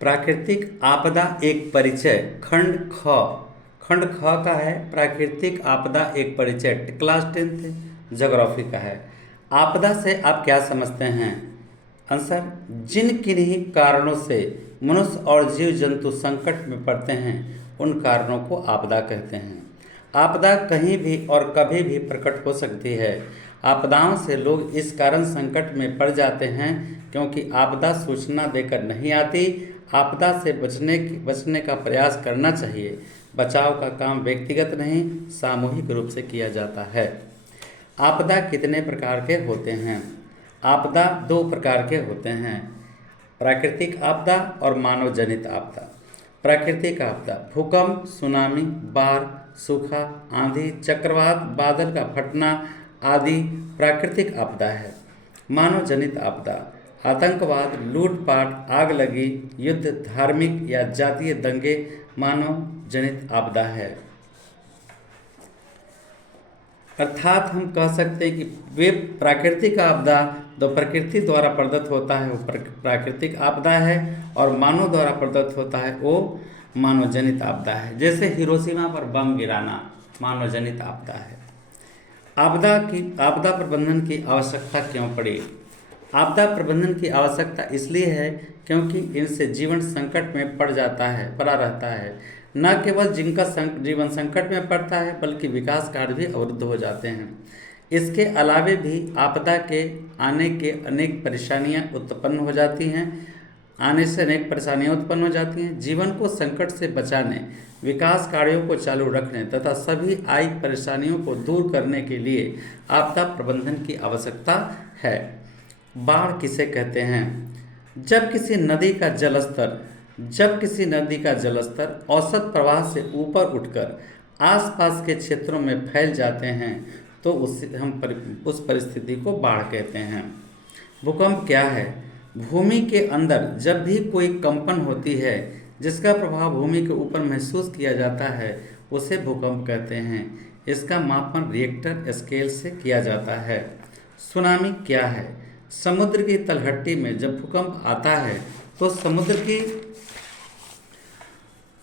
प्राकृतिक आपदा एक परिचय। खंड ख का है प्राकृतिक आपदा एक परिचय, क्लास 10th ज्योग्राफी का है। आपदा से आप क्या समझते हैं? आंसर, जिन किन्हीं कारणों से मनुष्य और जीव जंतु संकट में पड़ते हैं उन कारणों को आपदा कहते हैं। आपदा कहीं भी और कभी भी प्रकट हो सकती है। आपदाओं से लोग इस कारण संकट में पड़ जाते हैं क्योंकि आपदा सूचना देकर नहीं आती। आपदा से बचने का प्रयास करना चाहिए। बचाव का काम व्यक्तिगत नहीं सामूहिक रूप से किया जाता है। आपदा कितने प्रकार के होते हैं? आपदा दो प्रकार के होते हैं, प्राकृतिक आपदा और मानव जनित आपदा। प्राकृतिक आपदा भूकंप, सुनामी, बाढ़, सूखा, आंधी, चक्रवात, बादल का फटना आदि प्राकृतिक आपदा है। मानव जनित आपदा आतंकवाद, लूटपाट, आगलगी, युद्ध, धार्मिक या जातीय दंगे मानव जनित आपदा है। अर्थात हम कह सकते हैं कि वे प्राकृतिक आपदा जो प्रकृति द्वारा प्रदत्त होता है वो प्राकृतिक आपदा है और मानव द्वारा प्रदत्त होता है वो मानव जनित आपदा है। जैसे हिरोशिमा पर बम गिराना मानव जनित आपदा है। आपदा प्रबंधन की आवश्यकता क्यों पड़ी? आपदा प्रबंधन की आवश्यकता इसलिए है क्योंकि इनसे जीवन संकट में पड़ा रहता है। न केवल जिनका जीवन संकट में पड़ता है बल्कि विकास कार्य भी अवरुद्ध हो जाते हैं। इसके अलावे भी आपदा के आने से अनेक परेशानियां उत्पन्न हो जाती हैं। जीवन को संकट से बचाने, विकास कार्यों को चालू रखने तथा सभी आई परेशानियों को दूर करने के लिए आपदा प्रबंधन की आवश्यकता है। बाढ़ किसे कहते हैं? जब किसी नदी का जलस्तर औसत प्रवाह से ऊपर उठकर आसपास के क्षेत्रों में फैल जाते हैं तो उस परिस्थिति को बाढ़ कहते हैं। भूकंप क्या है? भूमि के अंदर जब भी कोई कंपन होती है जिसका प्रभाव भूमि के ऊपर महसूस किया जाता है उसे भूकंप कहते हैं। इसका मापन रिएक्टर स्केल से किया जाता है। सुनामी क्या है? समुद्र की तलहटी में जब भूकंप आता है तो समुद्र की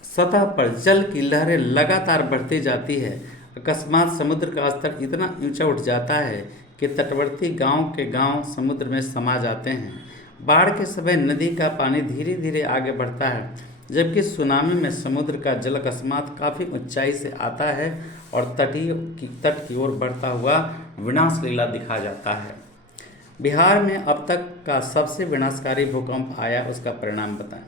सतह पर जल की लहरें लगातार बढ़ती जाती है। अकस्मात समुद्र का स्तर इतना ऊंचा उठ जाता है कि तटवर्ती गांव के गांव समुद्र में समा जाते हैं। बाढ़ के समय नदी का पानी धीरे धीरे आगे बढ़ता है जबकि सुनामी में समुद्र का जल अकस्मात काफ़ी ऊंचाई से आता है और तट की ओर बढ़ता हुआ विनाश लीला दिखा जाता है। बिहार में अब तक का सबसे विनाशकारी भूकंप आया, उसका परिणाम बताएं।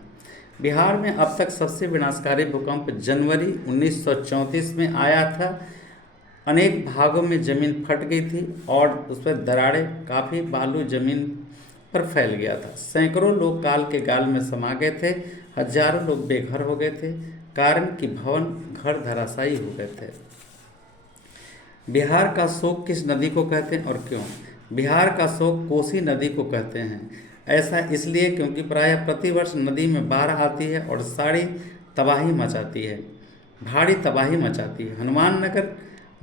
बिहार में अब तक सबसे विनाशकारी भूकंप जनवरी 1934 में आया था। अनेक भागों में ज़मीन फट गई थी और उस पर दरारें, काफ़ी बालू ज़मीन पर फैल गया था। सैकड़ों लोग काल के गाल में समा गए थे। हजारों लोग बेघर हो गए थे। कारण कि भवन घर धराशायी हो गए थे। बिहार का शोक किस नदी को कहते हैं और क्यों? बिहार का शोक कोसी नदी को कहते हैं। ऐसा इसलिए क्योंकि प्रायः प्रतिवर्ष नदी में बाढ़ आती है और भारी तबाही मचाती है। हनुमान नगर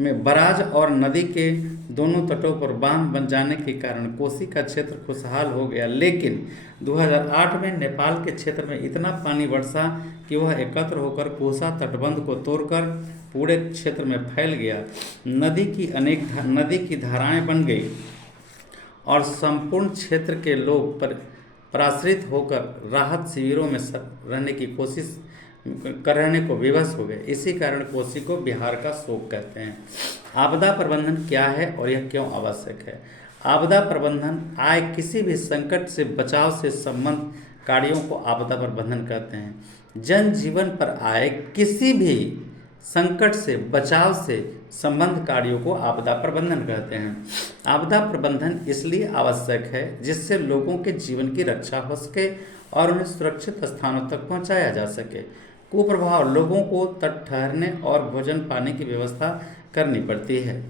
में बराज और नदी के दोनों तटों पर बांध बन जाने के कारण कोसी का क्षेत्र खुशहाल हो गया, लेकिन 2008 में नेपाल के क्षेत्र में इतना पानी बरसा कि वह एकत्र होकर कोसा तटबंध को तोड़कर पूरे क्षेत्र में फैल गया। नदी की धाराएं बन गई और संपूर्ण क्षेत्र के लोग पराश्रित होकर राहत शिविरों में रहने को विवश हो गए। इसी कारण कोसी को बिहार का शोक कहते हैं। आपदा प्रबंधन क्या है और यह क्यों आवश्यक है? आपदा प्रबंधन आए किसी भी संकट से बचाव से संबंध कार्यों को आपदा प्रबंधन कहते हैं। जन जीवन पर आए किसी भी संकट से बचाव से संबंध कार्यों को आपदा प्रबंधन कहते हैं। आपदा प्रबंधन इसलिए आवश्यक है जिससे लोगों के जीवन की रक्षा हो सके और उन्हें सुरक्षित स्थानों तक पहुंचाया जा सके। कुप्रभाव लोगों को तट ठहरने और भोजन पाने की व्यवस्था करनी पड़ती है।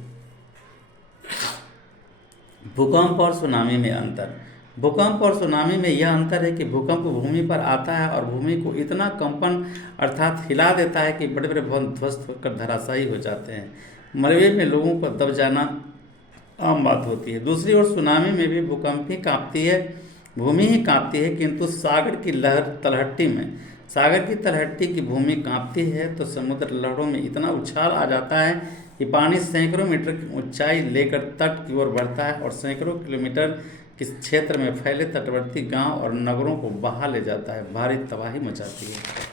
भूकंप और सुनामी में अंतर। भूकंप और सुनामी में यह अंतर है कि भूकंप भूमि पर आता है और भूमि को इतना कंपन अर्थात हिला देता है कि बड़े बड़े भवन ध्वस्त होकर धराशायी हो जाते हैं। मलबे में लोगों को दब जाना आम बात होती है। दूसरी ओर सुनामी में भी भूकंप ही कांपती है भूमि ही कांपती है, किंतु सागर की लहर तलहटी में, सागर की तलहटी की भूमि कांपती है तो समुद्र लहरों में इतना उछाल आ जाता है कि पानी सैकड़ों मीटर की ऊंचाई लेकर तट की ओर बढ़ता है और सैकड़ों किलोमीटर के क्षेत्र में फैले तटवर्ती गांव और नगरों को बहा ले जाता है, भारी तबाही मचाती है।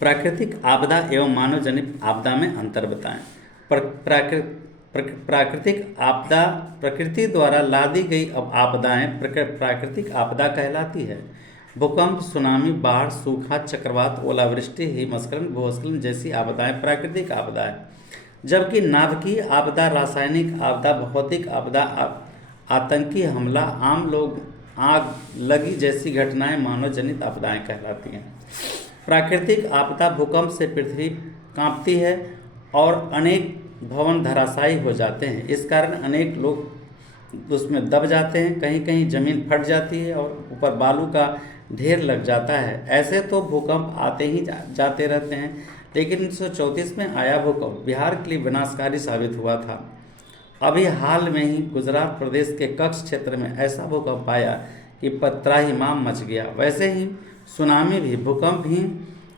प्राकृतिक आपदा एवं मानव जनित आपदा में अंतर बताएं। प्राकृतिक आपदा प्रकृति द्वारा लादी गई आपदाएं प्राकृतिक आपदा कहलाती है। भूकंप, सुनामी, बाढ़, सूखा, चक्रवात, ओलावृष्टि, हिमस्खलन, भूस्खलन जैसी आपदाएं प्राकृतिक आपदा है, जबकि नाभिकीय आपदा, रासायनिक आपदा, भौतिक आपदा, आतंकी हमला, आम लोग आग लगी जैसी घटनाएं मानव जनित आपदाएं कहलाती हैं। प्राकृतिक आपदा भूकंप से पृथ्वी कांपती है और अनेक भवन धराशायी हो जाते हैं। इस कारण अनेक लोग उसमें दब जाते हैं, कहीं कहीं जमीन फट जाती है और ऊपर बालू का ढेर लग जाता है। ऐसे तो भूकंप आते ही जाते रहते हैं, लेकिन 1934 में आया भूकंप बिहार के लिए विनाशकारी साबित हुआ था। अभी हाल में ही गुजरात प्रदेश के कच्छ क्षेत्र में ऐसा भूकंप आया कि त्राहिमाम मच गया। वैसे ही सुनामी भी भूकंप ही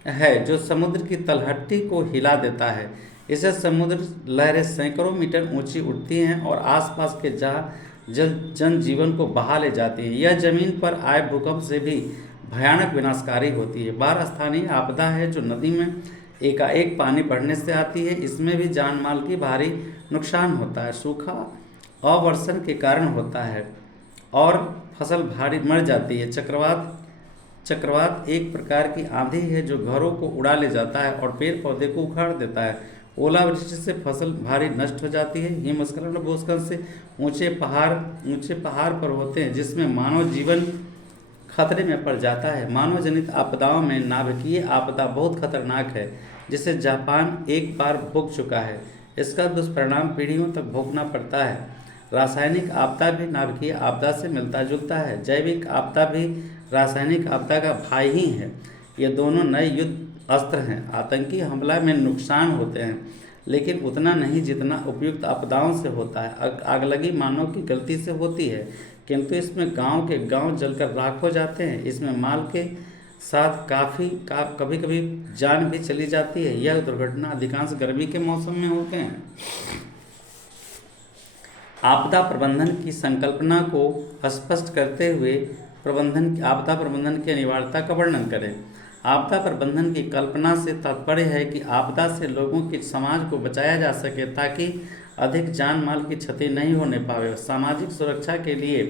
है जो समुद्र की तलहटी को हिला देता है। इससे समुद्र लहरें सैकड़ों मीटर ऊंची उठती हैं और आसपास के जनजीवन को बहा ले जाती हैं। यह जमीन पर आए भूकंप से भी भयानक विनाशकारी होती है। बाढ़ स्थानीय आपदा है जो नदी में एकाएक पानी बढ़ने से आती है। इसमें भी जान माल की भारी नुकसान होता है। सूखा अवर्षण के कारण होता है और फसल भारी मर जाती है। चक्रवात एक प्रकार की आंधी है जो घरों को उड़ा ले जाता है और पेड़ पौधे को उखाड़ देता है। ओलावृष्टि से फसल भारी नष्ट हो जाती है। हिमस्खलन और भूस्खलन से ऊंचे पहाड़ पर होते हैं जिसमें मानव जीवन खतरे में पड़ जाता है। मानव जनित आपदाओं में नाभिकीय आपदा बहुत खतरनाक है, जिसे जापान एक बार भोग चुका है। इसका दुष्परिणाम पीढ़ियों तक भोगना पड़ता है। रासायनिक आपदा भी नाभिकीय आपदा से मिलता जुलता है। जैविक आपदा भी रासायनिक आपदा का भाई ही है। ये दोनों नए युद्ध अस्त्र हैं। आतंकी हमला में नुकसान होते हैं, लेकिन उतना नहीं जितना उपयुक्त आपदाओं से होता है। आगलगी मानव की गलती से होती है, किंतु इसमें गांव के गांव जलकर राख हो जाते हैं। इसमें माल के साथ कभी कभी जान भी चली जाती है। यह दुर्घटना अधिकांश गर्मी के मौसम में होते हैं। आपदा प्रबंधन की संकल्पना को स्पष्ट करते हुए आपदा प्रबंधन की अनिवार्यता का वर्णन करें। आपदा प्रबंधन की कल्पना से तात्पर्य है कि आपदा से लोगों के समाज को बचाया जा सके ताकि अधिक जान माल की क्षति नहीं होने पावे। सामाजिक सुरक्षा के लिए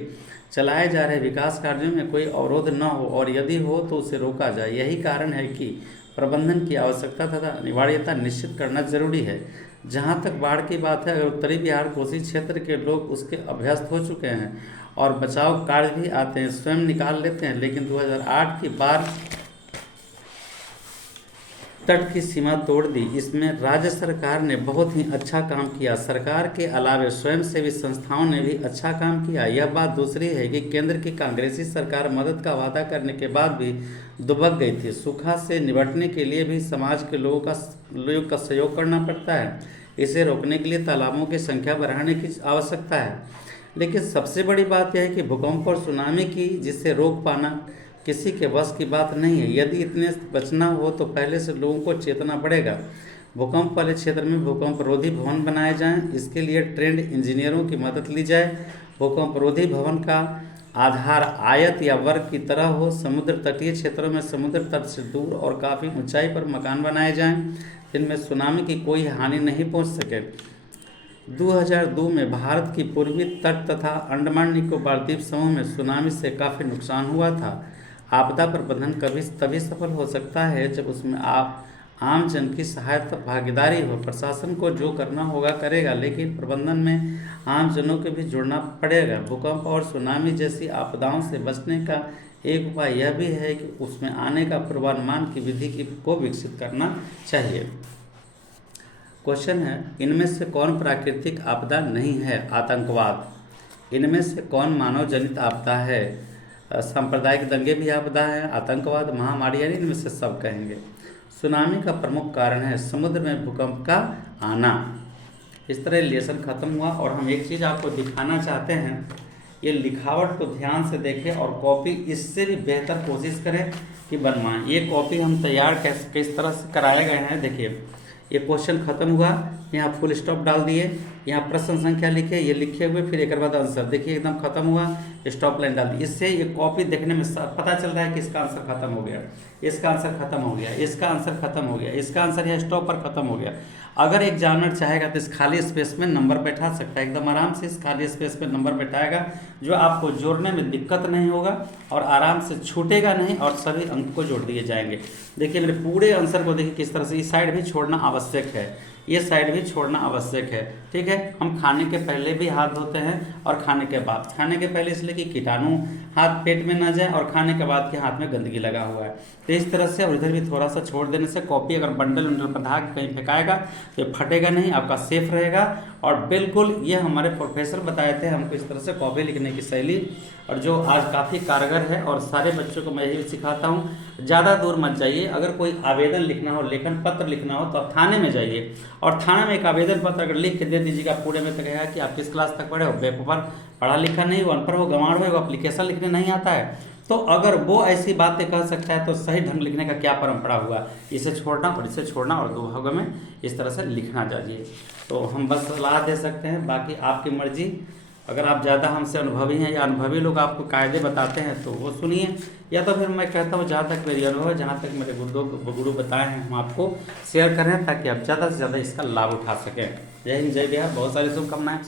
चलाए जा रहे विकास कार्यों में कोई अवरोध न हो और यदि हो तो उसे रोका जाए। यही कारण है कि प्रबंधन की आवश्यकता तथा अनिवार्यता निश्चित करना जरूरी है। जहाँ तक बाढ़ की बात है, अगर उत्तरी बिहार कोसी क्षेत्र के लोग उसके अभ्यस्त हो चुके हैं और बचाव कार्य भी आते हैं, स्वयं निकाल लेते हैं, लेकिन 2008 की बाढ़ तट की सीमा तोड़ दी। इसमें राज्य सरकार ने बहुत ही अच्छा काम किया। सरकार के अलावे स्वयंसेवी संस्थाओं ने भी अच्छा काम किया। यह बात दूसरी है कि केंद्र की कांग्रेसी सरकार मदद का वादा करने के बाद भी दुबक गई थी। सूखा से निपटने के लिए भी समाज के लोगों का सहयोग करना पड़ता है। इसे रोकने के लिए तालाबों की संख्या बढ़ाने की आवश्यकता है। लेकिन सबसे बड़ी बात यह है कि भूकंप और सुनामी की जिससे रोक पाना किसी के वश की बात नहीं है। यदि इतने बचना हो तो पहले से लोगों को चेतना पड़ेगा। भूकंप वाले क्षेत्र में भूकंप रोधी भवन बनाए जाएं। इसके लिए ट्रेंड इंजीनियरों की मदद ली जाए। भूकंप रोधी भवन का आधार आयत या वर्ग की तरह हो। समुद्र तटीय क्षेत्रों में समुद्र तट से दूर और काफ़ी ऊंचाई पर मकान बनाए जाएं जिनमें सुनामी की कोई हानि नहीं पहुंच सके। 2002 में भारत की पूर्वी तट तथा अंडमान निकोबार द्वीप समूह में सुनामी से काफ़ी नुकसान हुआ था। आपदा प्रबंधन तभी सफल हो सकता है जब उसमें आम जन की सहायता भागीदारी हो। प्रशासन को जो करना होगा करेगा, लेकिन प्रबंधन में आम जनों को भी जुड़ना पड़ेगा। भूकंप और सुनामी जैसी आपदाओं से बचने का एक उपाय यह भी है कि उसमें आने का पूर्वानुमान की विधि को विकसित करना चाहिए। क्वेश्चन है, इनमें से कौन प्राकृतिक आपदा नहीं है? आतंकवाद। इनमें से कौन मानव जनित आपदा है? सांप्रदायिक दंगे भी आपदा है। आतंकवाद, महामारी, यानी इनमें से सब कहेंगे। सुनामी का प्रमुख कारण है समुद्र में भूकंप का आना। इस तरह लेसन ख़त्म हुआ। और हम एक चीज़ आपको दिखाना चाहते हैं, ये लिखावट को ध्यान से देखें और कॉपी इससे भी बेहतर कोशिश करें कि बनवाएं। ये कॉपी हम तैयार किस तरह से कराए गए हैं, देखिए ये क्वेश्चन खत्म हुआ, यहाँ फुल स्टॉप डाल दिए, यहाँ प्रश्न संख्या लिखे, ये लिखे हुए, फिर एक बाद आंसर, देखिए एकदम खत्म हुआ, स्टॉप लाइन डाल दी। इससे ये कॉपी देखने में पता चल रहा है कि इसका आंसर खत्म हो गया, इसका आंसर खत्म हो गया, इसका आंसर खत्म हो गया, इसका आंसर यहाँ स्टॉप पर खत्म हो गया। अगर एग्जामिनर चाहेगा तो इस खाली स्पेस में नंबर बैठा सकता है, एकदम आराम से इस खाली स्पेस में नंबर बैठाएगा, जो आपको जोड़ने में दिक्कत नहीं होगा और आराम से छूटेगा नहीं और सभी अंक को जोड़ दिए जाएंगे। देखिए मेरे पूरे आंसर को देखिए किस तरह से, इस साइड भी छोड़ना आवश्यक है, ये साइड भी छोड़ना आवश्यक है। ठीक है, हम खाने के पहले भी हाथ धोते हैं और खाने के बाद। खाने के पहले इसलिए कि कीटाणु हाथ पेट में ना जाए, और खाने के बाद के हाथ में गंदगी लगा हुआ है, तो इस तरह से। और इधर भी थोड़ा सा छोड़ देने से कॉपी अगर बंडल वंडल बंधा के कहीं फेंकाएगा तो ये फटेगा नहीं, आपका सेफ रहेगा। और बिल्कुल ये हमारे प्रोफेसर बताए थे हमको इस तरह से कॉपी लिखने की शैली, और जो आज काफ़ी कारगर है। और सारे बच्चों को मैं यही सिखाता हूँ, ज़्यादा दूर मत जाइए। अगर कोई आवेदन लिखना हो, लेखन पत्र लिखना हो, तो आप थाने में जाइए, और थाने में एक आवेदन पत्र अगर लिख के दे दीजिएगा, पूरे में तो कहेगा कि आप किस क्लास तक पढ़े हो, बेवकूफ़, पढ़ा लिखा नहीं हो, अनपढ़ हो, गंवार हो, एप्लीकेशन लिखने नहीं आता है। तो अगर वो ऐसी बातें कह सकता है तो सही ढंग लिखने का क्या परंपरा हुआ, इसे छोड़ना और इसे छोड़ना और दो भागों में इस तरह से लिखना चाहिए। तो हम बस सलाह दे सकते हैं, बाकी आपकी मर्जी। अगर आप ज़्यादा हमसे अनुभवी हैं या अनुभवी लोग आपको कायदे बताते हैं तो वो सुनिए, या तो फिर मैं कहता हूँ जहाँ तक मेरी अनुभव है, जहाँ तक मेरे गुरु बताए हैं, हम आपको शेयर करें ताकि आप ज़्यादा से ज़्यादा इसका लाभ उठा सकें। जय हिंद, जय बिहार, बहुत सारी शुभकामनाएं।